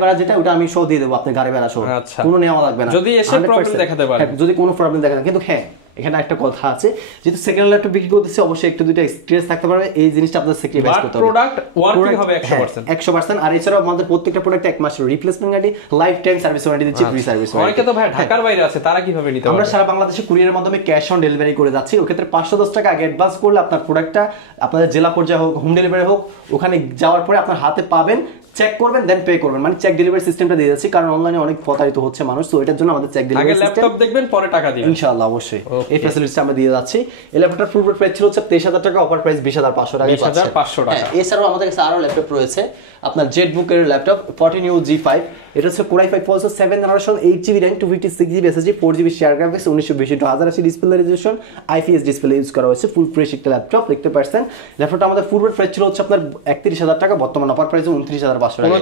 ভাড়া যেটা ওটা আমি সহ দিয়ে দেবো, আপনি গাড়ি ভাড়া সহ, কোনো নেওয়া লাগবে না, যদি এসে প্রবলেম দেখাতে পারে, যদি কোনো প্রবলেম দেখা যায়। কিন্তু হ্যাঁ, এখানে একটা কথা আছে, যেহেতু সেকেন্ড হ্যান্ড ল্যাপটপ বিক্রি করতেছে অবশ্যই একটু দুইটা এক্সপিরিয়েন্স থাকতে পারবে, এই জিনিসটা আপনাদের স্যাক্রিফাইস করতে হবে। প্রোডাক্ট ওয়ারেন্টি হবে 100%। 100%। আর এছাড়াও আমাদের প্রত্যেকটা প্রোডাক্টে 1 মাসের replacement guarantee, life time service warranty দিচ্ছি, ফ্রি সার্ভিস ওয়ারেন্টি। অনেকে তো ভাই ঢাকার বাইরে আছে, তারা কিভাবে নিতে পারবে? আমরা সারা বাংলাদেশে কুরিয়ারের মাধ্যমে ক্যাশ অন ডেলিভারি করে যাচ্ছি। ওই ক্ষেত্রে 510 টাকা আগে অ্যাডভান্স করলে আপনার প্রোডাক্টটা আপনাদের জেলা পর্যায়ে হোক, হোম ডেলিভারি হোক, ওখানে যাওয়ার পরে আপনার হাতে পাবেন, চেক করবেন, দেন পে করবেন। মানে চেক ডেলিভারি সিস্টেমটা দিয়ে যাচ্ছি, কারণ অনলাইনে অনেক প্রতারিত হচ্ছে মানুষ, তো এটার জন্য আমাদের চেক ডেলিভারি সিস্টেম, আগে ল্যাপটপ দেখবেন পরে টাকা দিবেন ইনশাআল্লাহ, অবশ্যই এই ফ্যাসিলিটিটা আমরা দিয়ে যাচ্ছি। এই ল্যাপটপটার ফুল প্রাইস ছিল হচ্ছে 23000 টাকা, অফার প্রাইস 20500 টাকা। 20500 টাকা। এছাড়াও আমাদের কাছে আরো ল্যাপটপ রয়েছে, আপনার জেটবুকের ল্যাপটপ 14U G5, এটা হচ্ছে Core i5 processor 7 generation, 8GB RAM, 256GB SSD, 4GB share graphics, 1920x1080 display resolution, IPS display use করা হয়েছে, ফুল ফ্রেশ একটা ল্যাপটপ দেখতে পাচ্ছেন। ল্যাপটপটা আমাদের ফুল প্রাইস ছিল হচ্ছে আপনার 31000 টাকা, বর্তমান অফার প্রাইস 29500 টাকা,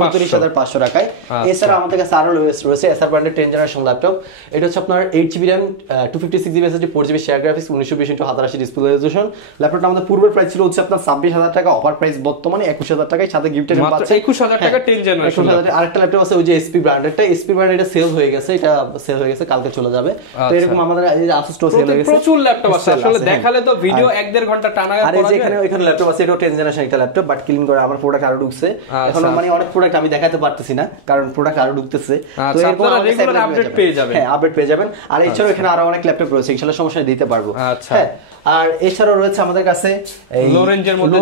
29500 টাকায়। এছাড়া আমাদের কাছে আরো রয়েছে এসআর ব্র্যান্ডের 10 জেনারেশন ল্যাপটপ, এটা হচ্ছে আপনার 8GB RAM, 256GB SSD, 4GB share graphics, 1920x1080 display resolution. ল্যাপটপটা আমাদের পূর্বের প্রাইস ছিল হচ্ছে আপনার 26000 টাকা, অফার প্রাইস বর্তমানে 21000 টাকায়, সাথে গিফটের পাচ্ছে 21000 টাকা 10 জেনারেশন। আরেকটা ল্যাপটপ আছে ওই যে এসপি ব্র্যান্ডেরটা, এসপি ব্র্যান্ড, এটা সেল হয়ে গেছে, এটা সেল হয়ে গেছে, কালকে চলে যাবে। তো এরকম আমাদের এই যে Asus স্টোর সেল হয়ে গেছে, প্রচুর ল্যাপটপ আছে আসলে, দেখালে তো ভিডিও 1.5 ঘন্টা টানা করা যাবে। আর এই যে এখানে ল্যাপটপ আছে, এটা 10 জেনারেশন একটা ল্যাপটপ, বাট ক্লিন করে আমার প্রোডাক্ট আরো ঢুকছে এখন, মানে অনেক প্রোডাক্ট আমি দেখাতে পারতেছি না কারণ প্রোডাক্ট আরো ঢুকতেছে। তো এরকম রেগুলার আপডেট পেয়ে যাবেন। হ্যাঁ, আপডেট পেয়ে যাবেন। আর এছাড়াও এখানে আরো অনেক ল্যাপটপ রয়েছে, ইনশাআল্লাহ সমস্যা দিতে পারবো। হ্যাঁ, আর এছাড়াও রয়েছে আমাদের কাছে এই লো রেঞ্জের মধ্যে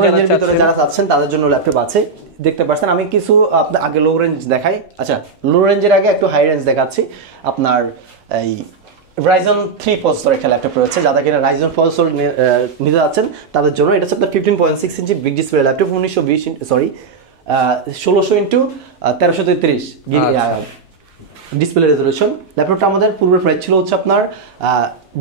যারা চাচ্ছেন তাদের জন্য ল্যাপটপ আছে, দেখতে পাচ্ছেন। আমি কিছু আপনার আগে লো রেঞ্জ দেখাই। আচ্ছা, লো রেঞ্জের আগে একটু হাই রেঞ্জ দেখাচ্ছি। আপনার এই Ryzen 3 প্রসেসর একটা ল্যাপটপ রয়েছে, যারা কিনা Ryzen প্রসেসর নিতে যাচ্ছেন তাদের জন্য। এটা হচ্ছে আপনার 15.6 ইঞ্চি big display laptop, 161333 display resolution. ল্যাপটপটা আমাদের পূর্বের প্রাইস ছিল হচ্ছে আপনার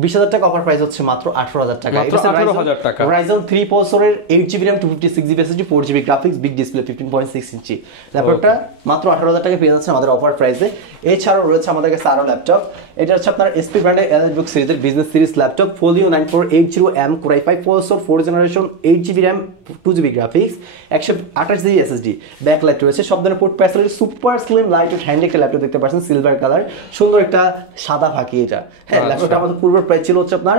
20000 টাকা, অফার প্রাইস হচ্ছে মাত্র 18000 টাকা। এটা 18000 টাকা। Ryzen 3 প্রসেসরের 8GB RAM, 256GB SSD, 4GB graphics, big display, 15.6 ইঞ্চি ল্যাপটপটা মাত্র 18000 টাকা পেয়ে যাচ্ছে আমাদের অফার প্রাইসে। এছাড়াও রয়েছে আমাদের কাছে আরো ল্যাপটপ, এটা হচ্ছে আপনার এসপি ব্র্যান্ডের এলিটবুক সিরিজের business series laptop, Folio 9480M Core i5 processor, 4 generation, 8GB RAM, 2GB graphics, 128GB SSD, backlight রয়েছে, সব ধরনের port facility, super slim light weight handy একটা ল্যাপটপ দেখতে পাচ্ছেন, সিলভার কালার, সুন্দর একটা সাদা ফাঁকি এটা। হ্যাঁ, ল্যাপটপটা আমাদের পূর্বের প্রাইস ছিল হচ্ছে আপনার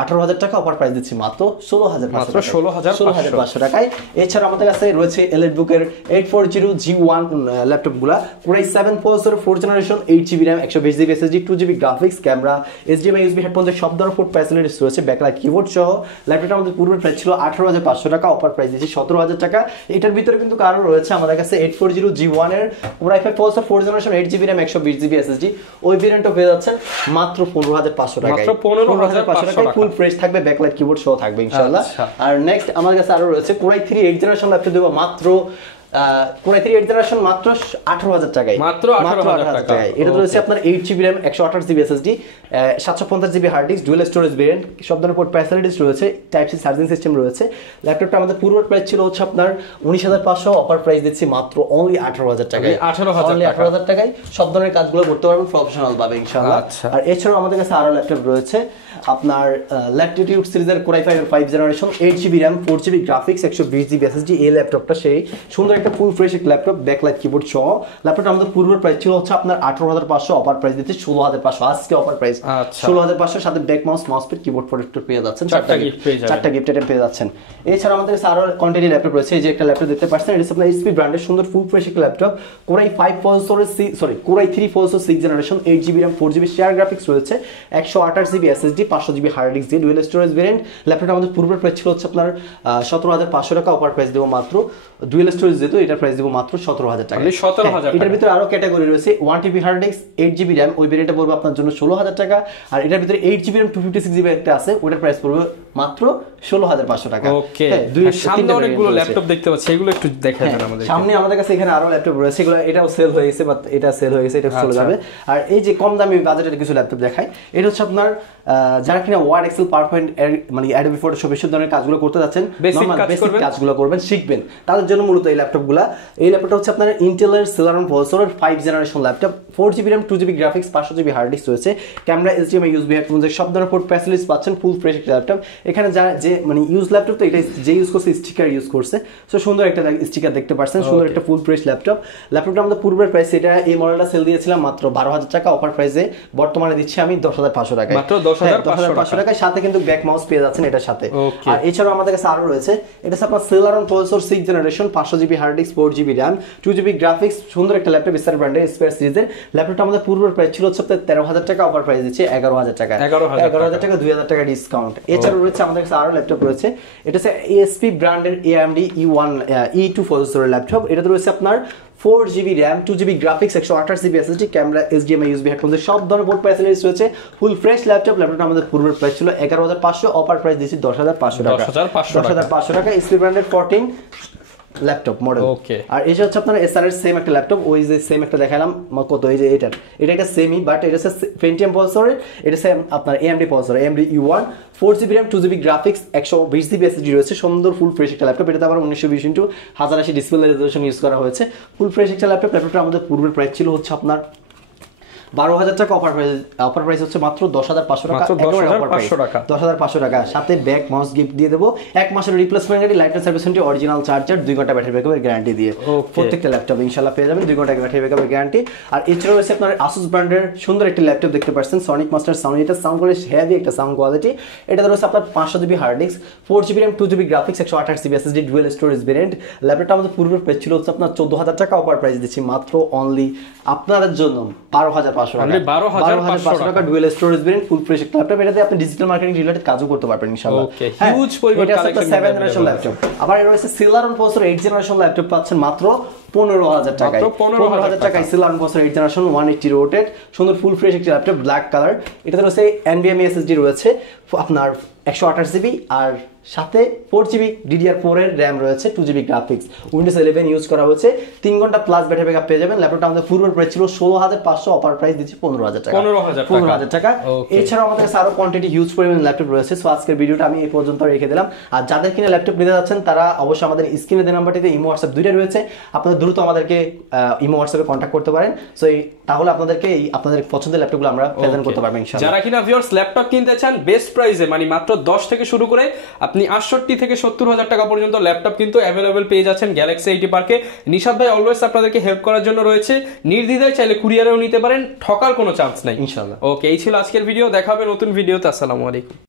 18000 টাকা, অফার প্রাইস দিচ্ছি মাত্র 16500 টাকায়। এছাড়া আমাদের কাছে রয়েছে এলিটবুকের 840G1 ল্যাপটপগুলা, Core i7 processor, 4 generation, 8GB RAM, 120GB SSD, 2GB graphics, camera, HDMI USB headphone, সব ধরনের পোর্ট ফ্যাসিলিটিস রয়েছে, ব্যাকলাইট কিবোর্ড সহ। ল্যাপটপটা আমাদের পূর্বের প্রাইস ছিল 18500 টাকা, অফার প্রাইস দিচ্ছি 17000 টাকা। এটার ভিতরে কিন্তু কারো রয়েছে আমাদের কাছে 840G1 এর Core i5 processor, 4 generation, 8GB RAM, 120GB SSD, ওই ভেরিয়েন্টও পেয়ে যাচ্ছেন মাত্র 15500 টাকা, মাত্র 15500 টাকা। ফুল ফ্রেশ থাকবে, ব্যাকলাইট কিবোর্ড সহ থাকবে ইনশাআল্লাহ। আর নেক্সট আমাদের কাছে আরো রয়েছে Core i3 8 জেনারেশন ল্যাপটপ দেব মাত্র Core i3 8 জেনারেশন মাত্র 18000 টাকায়, মাত্র 18000 টাকায়। এটা রয়েছে আপনার 8GB RAM, 128GB SSD, 750GB hard disk, dual storage variant, সব ধরনের পোর্ট ফ্যাসিলিটিস রয়েছে, টাইপ সি চার্জিং সিস্টেম রয়েছে। ল্যাপটপটা আমাদের পূর্বের প্রাইস ছিল হচ্ছে আপনার 19500, অফার প্রাইস দিচ্ছি মাত্র অনলি 18000 টাকায়, 18000 টাকায় সব ধরনের কাজগুলো করতে পারবেন প্রফেশনাল ভাবে ইনশাআল্লাহ। আর এছাড়াও আমাদের কাছে আরো ল্যাপটপ রয়েছে, আপনার ল্যাটিটিউড সিরিজের Core i5 এর 5 generation, 8GB RAM, 4GB graphics, 120GB SSD, এই ল্যাপটপটা সেই সুন্দর একটা ফুল ফ্রেশ একটা ল্যাপটপ, ব্যাকলাইট কিবোর্ড সহ। ল্যাপটপটা আমাদের পূর্বের প্রাইস ছিল হচ্ছে আপনার 18500, অফার প্রাইস দিতে 16500, আজকে অফার প্রাইস 16500, সাথে back mouse, mousepad, keyboard protector পেয়ে যাচ্ছেন, চারটা গিফট আইটেম পেয়ে যাচ্ছেন। এছাড়া আমাদের কাছে আরো কোয়ান্টিটি ল্যাপটপ রয়েছে, এই যে একটা ল্যাপটপ দেখতে পাচ্ছেন, এটা আপনার এইচপি ব্র্যান্ডের সুন্দর ফুল ফ্রেশ একটা ল্যাপটপ, Core i5 প্রসেসরের Core i3 processor, 6 generation, 8GB RAM, 4GB share graphics রয়েছে, 128GB SSD, 500GB hard disk দিয়ে, ডুয়াল স্টোরেজ ভেরিয়েন্ট। ল্যাপটপটা আমাদের পূর্বের প্রাইস ছিল হচ্ছে আপনার 17500 টাকা, অফার প্রাইস দেবো মাত্র, ডুয়াল স্টোরেজ যেহেতু এটার প্রাইস দেবো মাত্র 17000 টাকা। এটার ভিতরে আরো ক্যাটাগরি রয়েছে, 1TB hard disk, 8GB RAM, ওই ভেরিয়েন্টটা পড়বে আপনার জন্য 16000 টাকা। আর এটার ভিতরে 8GB RAM, 256GB একটা আছে, ওটার প্রাইস পড়বে মাত্র 16500 টাকা। ওকে, সামনে অনেকগুলো ল্যাপটপ দেখতে পাচ্ছি, এগুলো একটু দেখাবেন আমাদের। সামনে আমাদের কাছে এখানে আরো ল্যাপটপ রয়েছে, এগুলো এটাও সেল হয়ে গেছে, বাট এটা সেল হয়ে গেছে, এটা চলে যাবে। আর এই যে কম দামি বাজেটের কিছু ল্যাপটপ দেখাই, এটা হচ্ছে আপনার যারা কিনা ওয়ার্ড, এক্সেল, পাওয়ারপয়েন্ট, মানে অ্যাডোবি ফটোশপ এসব ধরনের কাজগুলো করতে যাচ্ছেন, বেসিক কাজগুলো করবেন, শিখবেন, তাদের জন্য মূলত এই ল্যাপটপগুলো। এই ল্যাপটপটা হচ্ছে আপনার ইন্টেলের Celeron প্রসেসরের 5 generation laptop, 4GB RAM, 2GB graphics, 500GB hard disk রয়েছে, ক্যামেরা, HDMI USB হেডফোন, সব ধরনের পোর্ট ফ্যাসিলিটিস পাচ্ছেন, ফুল ফ্রেশ একটা ল্যাপটপ। এখানে যে মানে ইউজ ল্যাপটপ তো এটা যে ইউজ করছে স্টিকার ইউজ করছে, সো সুন্দর একটা স্টিকার দেখতে পাচ্ছেন, সুন্দর একটা ফুল ফ্রেশ ল্যাপটপ। ল্যাপটপটা আমাদের পূর্বের প্রাইস, এটা এই মডেলটা সেল দিয়েছিলাম মাত্র 12,000 টাকা, অফার প্রাইসে বর্তমানে দিচ্ছি আমি 10,500 টাকায়, মাত্র 10,500 টাকায়। সাথে কিন্তু ব্যাক মাউস পেয়ে যাচ্ছেন এটার সাথে। আর এছাড়াও আমাদের কাছে আরো রয়েছে, এটা হচ্ছে আপনার Celeron Pulsar 6th generation, 500 GB hard disk, 4 GB RAM, 2 GB graphics, সুন্দর একটা ল্যাপটপ, স্টার ব্র্যান্ডের স্পেয়ার সিরিজের। ল্যাপটপটা আমাদের পূর্বের প্রাইস ছিল হচ্ছে 13,000 টাকা, অফার প্রাইস দিচ্ছে 11,000 টাকা, 11,000 টাকা, 2,000 টাকা ডিসকাউন্ট। এছাড়াও রয়েছে আমাদের কাছে আরো ল্যাপটপ রয়েছে, এটা হচ্ছে ASP ব্র্যান্ডের AMD E2 প্রসেসরের ল্যাপটপ। এটাতে রয়েছে আপনার 4 GB RAM, 2 GB graphics, 128 GB SSD, camera, HDMI, USB headphone, সব ধরনের বোর্ড ফ্যাসিলিটিস রয়েছে, ফুল ফ্রেশ ল্যাপটপ। ল্যাপটপটা আমাদের পূর্বের প্রাইস ছিল 11,500, অফার প্রাইস দিচ্ছি 10,500 টাকা, 10,500 টাকা। SP ব্র্যান্ডের 14 ল্যাপটপ মডেল। আর এটা হচ্ছে আপনার এসআর এর সেম একটা ল্যাপটপ, ওই যে সেম একটা দেখালাম কত, এই যে এটা একটা সেমি, বাট এটা হচ্ছে Pentium প্রসেসরের, এটা হচ্ছে আপনার AMD processor, AMD E1, 4 GB RAM, 2 GB graphics, 120 GB SSD রয়েছে, সুন্দর ফুল ফ্রেশ একটা ল্যাপটপ। এটাতে আবার 1920x1080 ডিসপ্লে রেজোলিউশন ইউজ করা হয়েছে, ফুল ফ্রেশ একটা ল্যাপটপ। ল্যাপটপটা আমাদের পূর্বের প্রাইস ছিল হচ্ছে আপনার 12,000 টাকা, অফার প্রাইস হচ্ছে মাত্র 10,500 টাকা, 10,500 টাকা। সাথে ব্যাক মাউস গিফট দিয়ে দেবো, 1 মাসের replacement guarantee, lifetime service warranty, original charger, 2 ঘন্টা ব্যাটারি ব্যাকআপের গ্যারান্টি দিয়ে প্রত্যেকটা ল্যাপটপ ইনশাআল্লাহ পেয়ে যাবেন 2 ঘন্টা ব্যাটারি ব্যাকআপের গ্যারান্টি। আর এছাড়াও রয়েছে আপনার Asus ব্র্যান্ডের সুন্দর একটা ল্যাপটপ দেখতে পাচ্ছেন, সনিক মাস্টার সাউন্ড। এটা সাউন্ড কোয়ালিটি হেভি একটা সাউন্ড কোয়ালিটি। এটাতে রয়েছে আপনার 500 GB hard disk, 4 GB RAM, 2 GB graphics, 128 GB SSD, dual storage variant. ল্যাপটপটা আমাদের পূর্বের প্রাইস ছিল হচ্ছে আপনার 14,000 টাকা, অফার প্রাইস দিচ্ছি মাত্র অনলি আপনাদের জন্য 12,500 টাকা, 12,500 টাকা, ডুয়াল স্টোরেজ ভেরিয়েন্ট, ফুল ফ্রেশ একটা ল্যাপটপ। এটাতে আপনি ডিজিটাল মার্কেটিং রিলেটেড কাজও করতে পারবেন ইনশাআল্লাহ। হিউজ পরিমাণ কালেকশন, 7 জেনারেশন ল্যাপটপ। আবার এর রয়েছে Celeron Pulsar 8th generation laptop, পাচ্ছেন মাত্র 15,000 টাকায়, 15,000 টাকায় Celeron Pulsar 8th জেনারেশন, 180 রোটেড, সুন্দর ফুল ফ্রেশ একটা ল্যাপটপ, ব্ল্যাক কালার। এটাতে রয়েছে NVMe SSD রয়েছে আপনার 128 জিবি, আর সাথে 4 জিবি DDR4 এর র্যাম রয়েছে, 2 জিবি গ্রাফিক্স, উইন্ডোজ 11 ইউজ করা হয়েছে, 3 ঘন্টা প্লাস ব্যাটারি ব্যাকআপ পেয়ে যাবেন। ল্যাপটপটা আমাদের পূর্বের প্রাইস ছিল 16,500, অফার প্রাইস দিচ্ছি 15,000 টাকা, 15,000 টাকা। এছাড়াও আমাদের কাছে আরো কোয়ান্টিটি হিউজ পরিমাণ ল্যাপটপ রয়েছে। সো আজকের ভিডিওটা আমি এই পর্যন্ত রেখে দিলাম। আর যাদের কিনে ল্যাপটপ নিতে যাচ্ছেন তারা অবশ্যই আমাদের স্ক্রিনে দেওয়া নাম্বারটিতে ইমো হোয়াটসঅ্যাপ দুইটা রয়েছে, আপনারা দ্রুত আমাদেরকে ইমো হোয়াটসঅ্যাপে কন্ট্যাক্ট করতে পারেন। সো তাহলে আপনাদেরকে আপনাদের পছন্দের ল্যাপটপগুলো আমরা প্রেজেন্ট করতে পারবো ইনশাআল্লাহ। যারা কিনা ভিউয়ার্স ল্যাপটপ কিনতে চান বেস্ট প্রাইসে, মানে মাত্র 10 থেকে শুরু করে আপনি 68 থেকে 70,000 টাকা পর্যন্ত ল্যাপটপ কিন্তু অ্যাভেলেবেল পেয়ে যাচ্ছেন গ্যালাক্সি আইটি পার্কে। নিশাদ ভাই অলওয়েজ আপনাদেরকে হেল্প করার জন্য রয়েছে, নির্দ্বিধায় চাইলে কুরিয়ারেও নিতে পারেন, ঠকার কোনো চান্স নাই ইনশাআল্লাহ। ওকে, এই ছিল আজকের ভিডিও, দেখা হবে নতুন ভিডিওতে। আসসালামু আলাইকুম।